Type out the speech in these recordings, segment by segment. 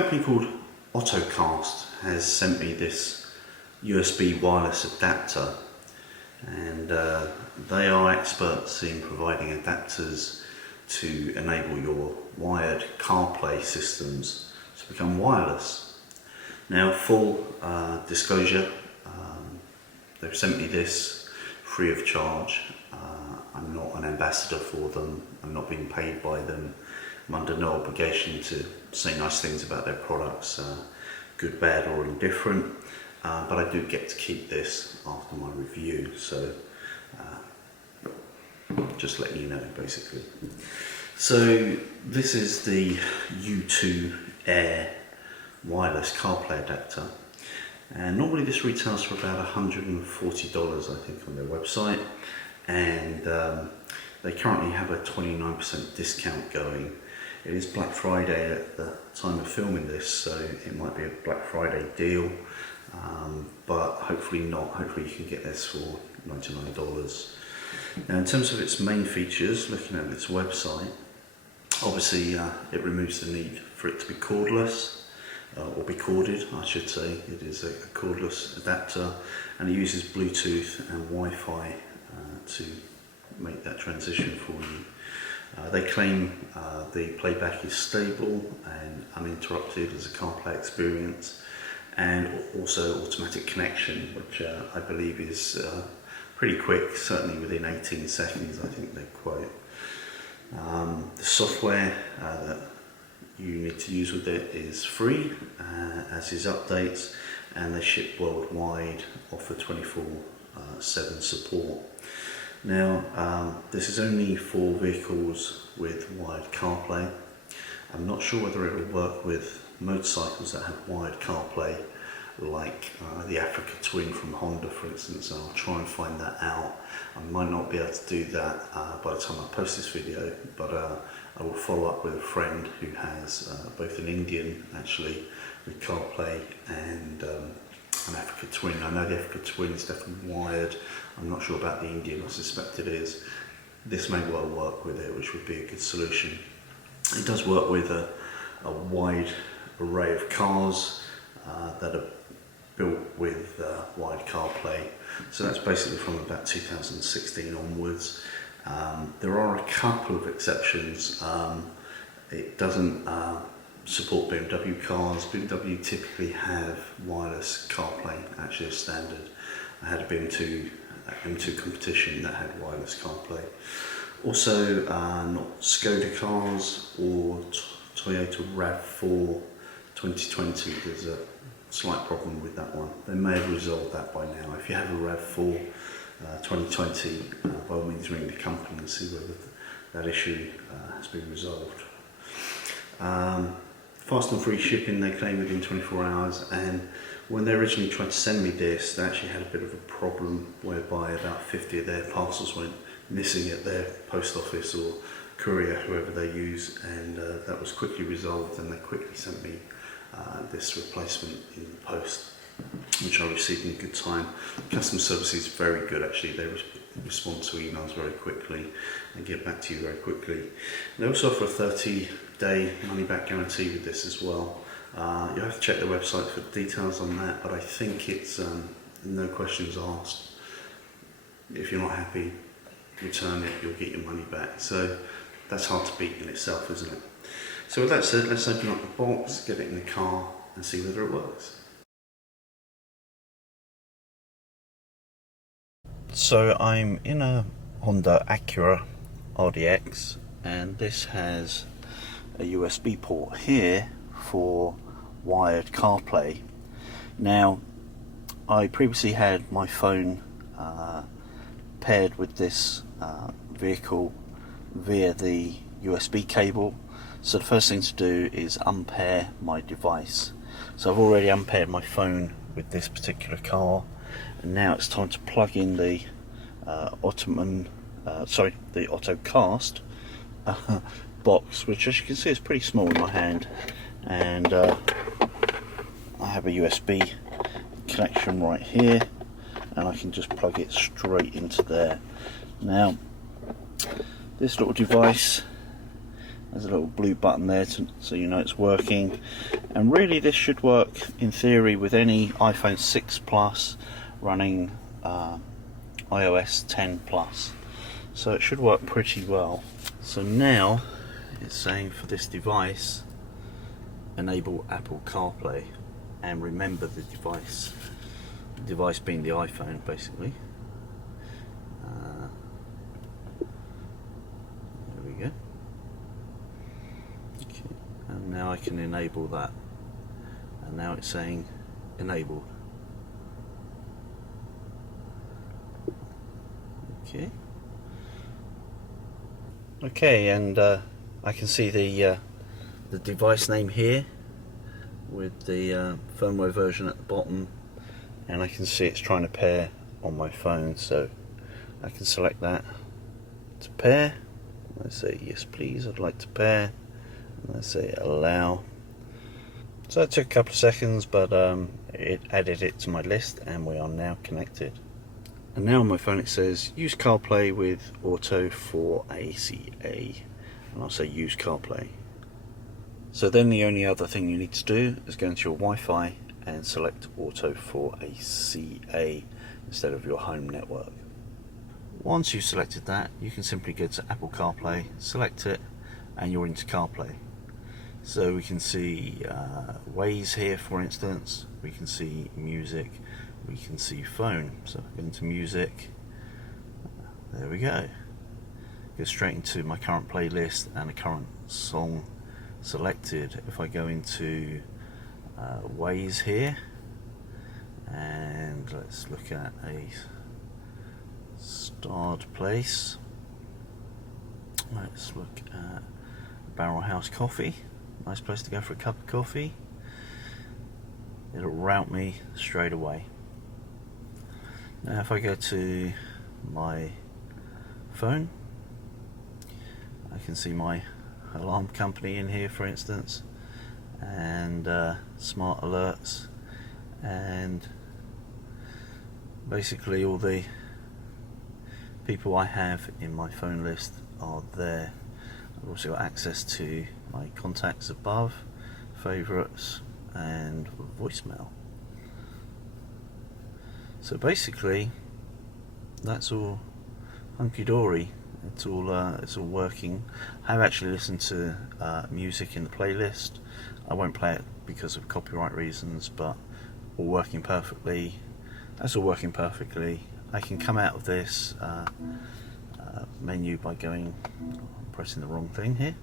company called Ottocast has sent me this USB wireless adapter, and they are experts in providing adapters to enable your wired CarPlay systems to become wireless. Now, full disclosure, they've sent me this free of charge. I'm not an ambassador for them, I'm not being paid by them, I'm under no obligation to say nice things about their products, good, bad or indifferent, but I do get to keep this after my review, so just letting you know basically. So this is the U2 Air wireless CarPlay adapter, and normally this retails for about $140 I think on their website, and they currently have a 29% discount going. It is Black Friday at the time of filming this, so it might be a Black Friday deal, but hopefully not. Hopefully you can get this for $99. Now, in terms of its main features, looking at its website, obviously it removes the need for it to be cordless, or be corded I should say. It is a cordless adapter, and it uses Bluetooth and Wi-Fi to make that transition for you. They claim the playback is stable and uninterrupted as a CarPlay experience, and also automatic connection, which I believe is pretty quick, certainly within 18 seconds I think they quote. The software that you need to use with it is free, as is updates, and they ship worldwide, offer 24/7 support. Now, this is only for vehicles with wired CarPlay. I'm not sure whether it will work with motorcycles that have wired CarPlay, like the Africa Twin from Honda for instance. I'll try and find that out. I might not be able to do that by the time I post this video, but I will follow up with a friend who has both an Indian actually with CarPlay and an Africa Twin. I know the Africa Twin is definitely wired. I'm not sure about the Indian, I suspect it is. This may well work with it, which would be a good solution. It does work with a wide array of cars that are built with wired CarPlay. So that's basically from about 2016 onwards. There are a couple of exceptions. It doesn't support BMW cars. BMW typically have wireless CarPlay, actually as standard. I had a M2 competition that had wireless CarPlay. Also, not Skoda cars or Toyota RAV4 2020. There's a slight problem with that one. They may have resolved that by now. If you have a RAV4 2020, by all means ring the company and see whether that issue has been resolved. Fast and free shipping, they claim, within 24 hours, and when they originally tried to send me this, they actually had a bit of a problem whereby about 50 of their parcels went missing at their post office or courier, whoever they use, and that was quickly resolved, and they quickly sent me this replacement in the post, which I received in good time. Customer service is very good actually. They respond to emails very quickly and get back to you very quickly. They also offer a 30-day money-back guarantee with this as well. You'll have to check the website for details on that, but I think it's no questions asked. If you're not happy, return it, you'll get your money back. So that's hard to beat in itself, isn't it? So with that said, let's open up the box, get it in the car and see whether it works. So I'm in a Honda Acura RDX, and this has a USB port here for wired CarPlay. Now, I previously had my phone paired with this vehicle via the USB cable. So the first thing to do is unpair my device. So I've already unpaired my phone with this particular car, and now it's time to plug in the the Ottocast box, which, as you can see, is pretty small in my hand, and I have a USB connection right here, and I can just plug it straight into there. Now, this little device There's a little blue button there so you know it's working, and really this should work in theory with any iPhone 6 Plus running iOS 10 Plus, so it should work pretty well. So now it's saying for this device enable Apple CarPlay, and remember the device being the iPhone basically. There we go. Okay. And now I can enable that, and now it's saying enabled. Okay, and I can see the device name here with the firmware version at the bottom, and I can see it's trying to pair on my phone, so I can select that to pair. I say yes please, I'd like to pair, and I say allow. So it took a couple of seconds, but it added it to my list and we are now connected. And now on my phone it says use CarPlay with Auto for ACA, and I'll say use CarPlay. So then the only other thing you need to do is go into your Wi-Fi and select Auto for ACA instead of your home network. Once you've selected that, you can simply go to Apple CarPlay, select it, and you're into CarPlay. So we can see Waze here, for instance, we can see music, we can see phone. So go into music, there we go. Go straight into my current playlist and a current song selected. If I go into Waze here, and let's look at a starred place. Let's look at Barrel House Coffee. Nice place to go for a cup of coffee. It'll route me straight away. Now if I go to my phone, I can see my alarm company in here, for instance, and smart alerts, and basically all the people I have in my phone list are there. I've also got access to my contacts above, favourites, and voicemail. So basically that's all hunky-dory. It's all working. I have actually listened to music in the playlist. I won't play it because of copyright reasons, but all working perfectly. That's all working perfectly. I can come out of this menu by pressing the wrong thing here,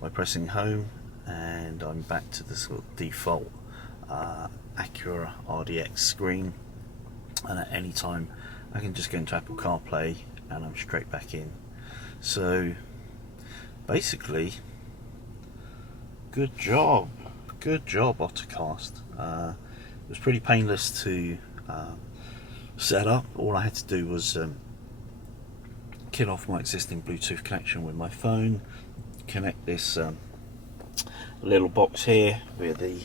by pressing home, and I'm back to the sort of default Acura RDX screen, and at any time I can just go into Apple CarPlay and I'm straight back in. So basically, good job Ottocast. It was pretty painless to set up. All I had to do was kill off my existing Bluetooth connection with my phone, connect this little box here with the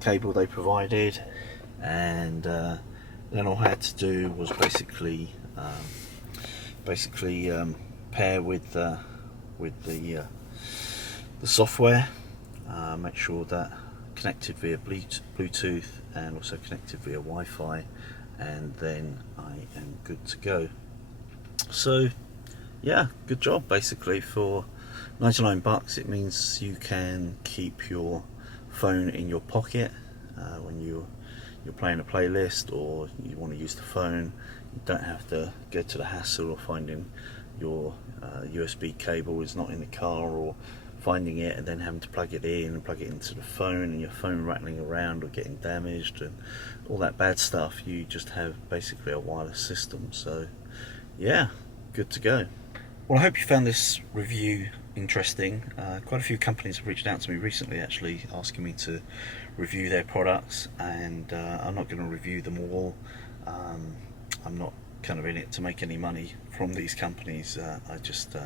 cable they provided, and then all I had to do was basically pair with the software, make sure that connected via Bluetooth and also connected via Wi-Fi, and then I am good to go. So yeah, good job. Basically for 99 bucks it means you can keep your phone in your pocket when you're playing a playlist or you want to use the phone. You don't have to go to the hassle of finding your USB cable is not in the car, or finding it and then having to plug it in and plug it into the phone, and your phone rattling around or getting damaged and all that bad stuff. You just have basically a wireless system. So yeah, good to go. Well, I hope you found this review interesting. Quite a few companies have reached out to me recently actually asking me to review their products, and I'm not going to review them all. I'm not kind of in it to make any money from these companies. I just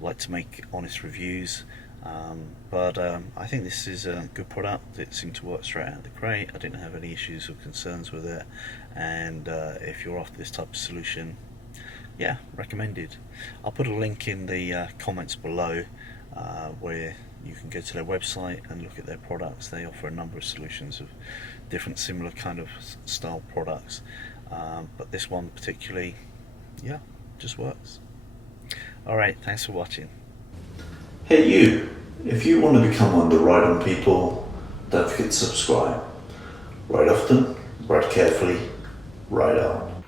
like to make honest reviews, but I think this is a good product. It seemed to work straight out of the crate. I didn't have any issues or concerns with it, and if you're after this type of solution, yeah, recommended. I'll put a link in the comments below where you can go to their website and look at their products. They offer a number of solutions of different similar kind of style products, but this one particularly, yeah, just works. Alright, thanks for watching. Hey you, if you want to become one of the Ride On people, don't forget to subscribe. Ride often, ride carefully, ride on.